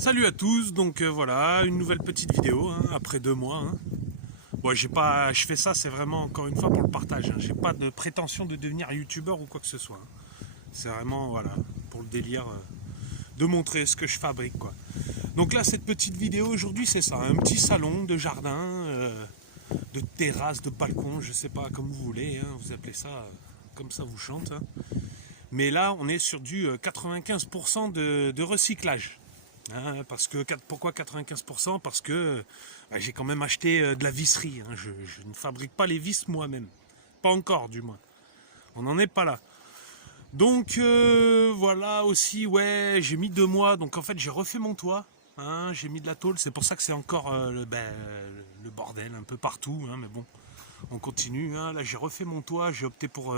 Salut à tous, donc voilà, une nouvelle petite vidéo, hein, après 2 mois. Bon, je fais ça, c'est vraiment encore une fois pour le partage. J'ai pas de prétention de devenir youtubeur ou quoi que ce soit. C'est vraiment, voilà, pour le délire de montrer ce que je fabrique, quoi. Donc là, cette petite vidéo aujourd'hui, c'est ça, un petit salon de jardin, de terrasse, de balcon, je sais pas, comme vous voulez, hein, vous appelez ça, comme ça vous chante. Hein. Mais là, on est sur du 95% de recyclage. Hein, pourquoi 95%? Parce que j'ai quand même acheté de la visserie. Hein. Je ne fabrique pas les vis moi-même. Pas encore, du moins. On n'en est pas là. Donc voilà aussi, ouais, j'ai mis 2 mois. Donc en fait, j'ai refait mon toit. Hein, j'ai mis de la tôle. C'est pour ça que c'est encore le bordel un peu partout. Hein, mais bon, on continue. Hein. Là, j'ai refait mon toit. J'ai opté pour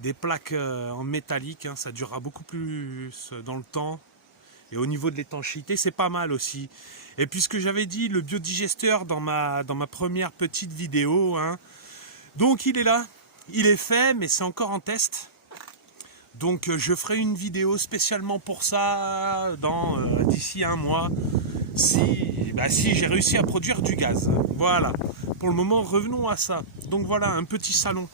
des plaques en métallique. Hein. Ça durera beaucoup plus dans le temps. Et au niveau de l'étanchéité, c'est pas mal aussi. Et puis ce que j'avais dit, le biodigesteur dans ma première petite vidéo, hein, donc il est là, il est fait, mais c'est encore en test. Donc je ferai une vidéo spécialement pour ça d'ici 1 mois, si j'ai réussi à produire du gaz. Voilà. Pour le moment, revenons à ça. Donc voilà, un petit salon.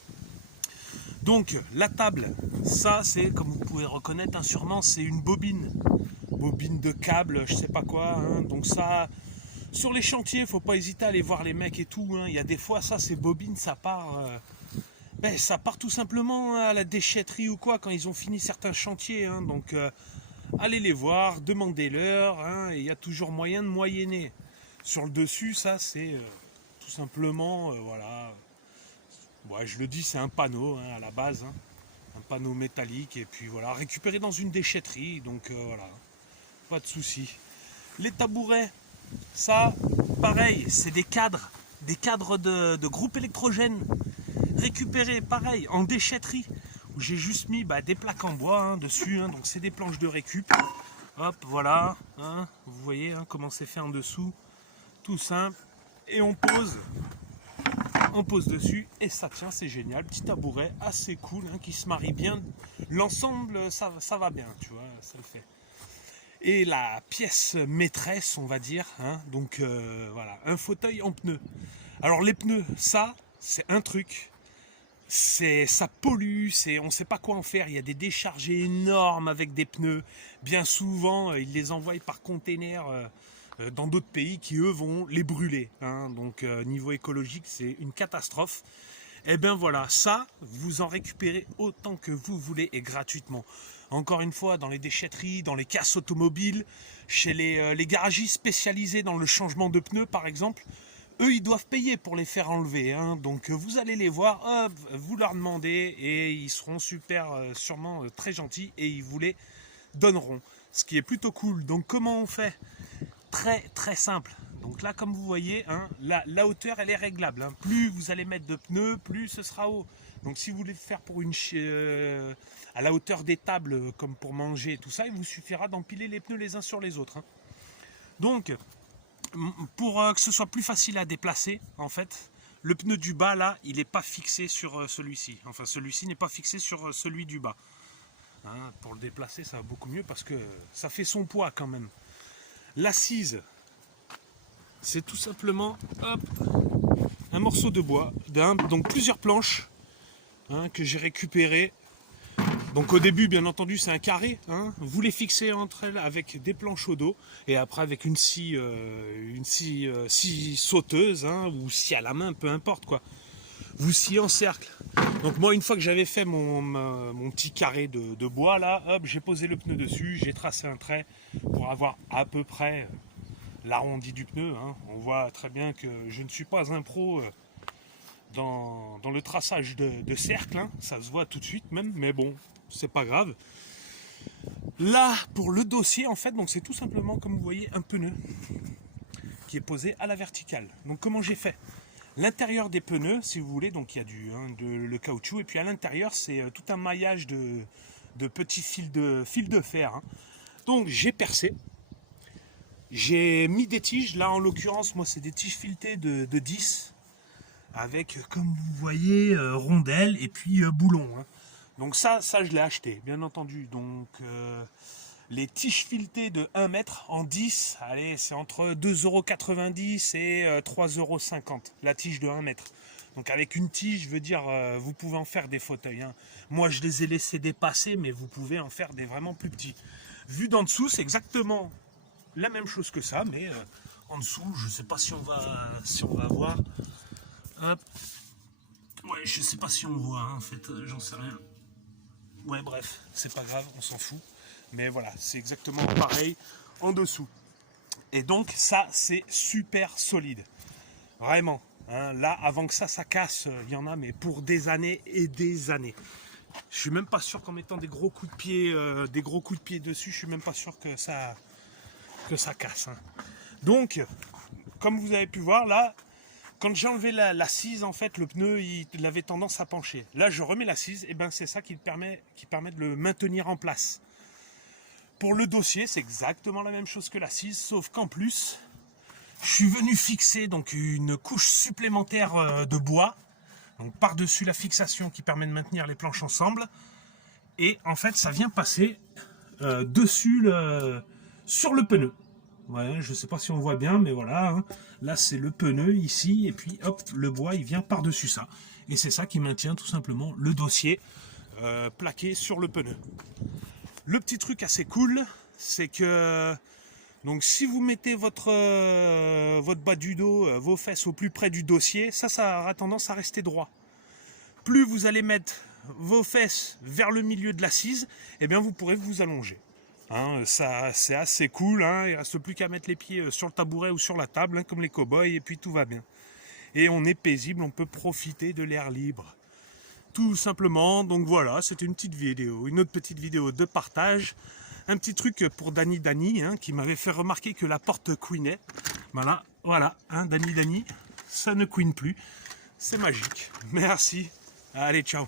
Donc la table, ça c'est, comme vous pouvez reconnaître, hein, sûrement, c'est une bobine de câble, je sais pas quoi. Hein. Donc ça, sur les chantiers, faut pas hésiter à aller voir les mecs et tout. Hein. Il y a des fois, ça, ces bobines, ça part tout simplement à la déchetterie ou quoi quand ils ont fini certains chantiers. Hein. Donc allez les voir, demandez-leur. Hein. Il y a toujours moyen de moyenner. Sur le dessus, ça c'est tout simplement, voilà. Ouais, je le dis, c'est un panneau hein, à la base. Hein. Un panneau métallique et puis voilà, récupéré dans une déchetterie. Donc voilà. Pas de souci. Les tabourets, ça, pareil, c'est des cadres de groupes électrogènes récupérés, pareil, en déchetterie, où j'ai juste mis des plaques en bois hein, dessus, hein, donc c'est des planches de récup. Hop, voilà, hein, vous voyez hein, comment c'est fait en dessous, tout simple, et on pose dessus, et ça tient, c'est génial, petit tabouret assez cool, hein, qui se marie bien, l'ensemble, ça va bien, tu vois, ça le fait. Et la pièce maîtresse, on va dire, hein, donc voilà, un fauteuil en pneus. Alors les pneus, ça, c'est un truc, ça pollue, on ne sait pas quoi en faire, il y a des déchargés énormes avec des pneus. Bien souvent, ils les envoient par container dans d'autres pays qui, eux, vont les brûler. Hein, donc niveau écologique, c'est une catastrophe. Et bien voilà, ça, vous en récupérez autant que vous voulez et gratuitement. Encore une fois, dans les déchetteries, dans les casses automobiles, chez les garagistes spécialisés dans le changement de pneus par exemple, eux ils doivent payer pour les faire enlever. Hein. Donc vous allez les voir, hop, vous leur demandez et ils seront sûrement très gentils et ils vous les donneront. Ce qui est plutôt cool. Donc comment on fait? Très très simple. Donc là, comme vous voyez, hein, la hauteur elle est réglable. Hein. Plus vous allez mettre de pneus, plus ce sera haut. Donc si vous voulez faire à la hauteur des tables, comme pour manger et tout ça, il vous suffira d'empiler les pneus les uns sur les autres. Hein. Donc, pour que ce soit plus facile à déplacer, en fait, le pneu du bas, là, il n'est pas fixé sur celui-ci. Enfin, celui-ci n'est pas fixé sur celui du bas. Hein, pour le déplacer, ça va beaucoup mieux parce que ça fait son poids quand même. L'assise, c'est tout simplement hop, un morceau de bois, donc plusieurs planches hein, que j'ai récupérées. Donc au début, bien entendu, c'est un carré. Hein, vous les fixez entre elles avec des planches au dos et après avec une scie sauteuse hein, ou scie à la main, peu importe quoi. Vous sciez en cercle. Donc moi, une fois que j'avais fait mon petit carré de bois là, hop, j'ai posé le pneu dessus, j'ai tracé un trait pour avoir à peu près l'arrondi du pneu. Hein. On voit très bien que je ne suis pas un pro dans le traçage de cercle. Hein. Ça se voit tout de suite même, mais bon, c'est pas grave. Là, pour le dossier, en fait, donc c'est tout simplement, comme vous voyez, un pneu qui est posé à la verticale. Donc comment j'ai fait? L'intérieur des pneus, si vous voulez, donc il y a le caoutchouc, et puis à l'intérieur, c'est tout un maillage de petits fils de fer. Hein. Donc j'ai percé. J'ai mis des tiges, là en l'occurrence, moi c'est des tiges filetées de 10, avec, comme vous voyez, rondelles et puis boulons. Hein. Donc ça je l'ai acheté, bien entendu. Donc les tiges filetées de 1 mètre en 10, allez, c'est entre 2,90 € et 3,50 € la tige de 1 mètre. Donc avec une tige, je veux dire, vous pouvez en faire des fauteuils. Hein. Moi, je les ai laissés dépasser, mais vous pouvez en faire des vraiment plus petits. Vu d'en dessous, c'est exactement la même chose que ça, mais en dessous, je ne sais pas si on va voir. Hop. Ouais, je sais pas si on voit, hein, en fait, j'en sais rien. Ouais, bref, c'est pas grave, on s'en fout. Mais voilà, c'est exactement pareil en dessous. Et donc, ça, c'est super solide. Vraiment. Hein, là, avant que ça casse, il y en a, mais pour des années et des années. Je suis même pas sûr qu'en mettant des gros coups de pied, dessus, je suis même pas sûr que ça casse. Hein. Donc, comme vous avez pu voir, là, quand j'ai enlevé l'assise, en fait, le pneu, il avait tendance à pencher. Là, je remets l'assise, et ben c'est ça qui permet de le maintenir en place. Pour le dossier, c'est exactement la même chose que l'assise, sauf qu'en plus, je suis venu fixer donc une couche supplémentaire de bois, donc par-dessus la fixation qui permet de maintenir les planches ensemble. Et en fait, ça vient passer sur le pneu. Ouais, je ne sais pas si on voit bien, mais voilà. Hein. Là, c'est le pneu ici, et puis hop, le bois, il vient par-dessus ça. Et c'est ça qui maintient tout simplement le dossier plaqué sur le pneu. Le petit truc assez cool, c'est que donc si vous mettez votre bas du dos, vos fesses au plus près du dossier, ça aura tendance à rester droit. Plus vous allez mettre vos fesses vers le milieu de l'assise, eh bien vous pourrez vous allonger. Hein, ça c'est assez cool, hein, il ne reste plus qu'à mettre les pieds sur le tabouret ou sur la table, hein, comme les cow-boys, et puis tout va bien. Et on est paisible, on peut profiter de l'air libre. Tout simplement, donc voilà, c'était une petite vidéo, une autre petite vidéo de partage. Un petit truc pour Dani, hein, qui m'avait fait remarquer que la porte couinait. Voilà, hein, Dani, ça ne couine plus. C'est magique. Merci. Allez, ciao.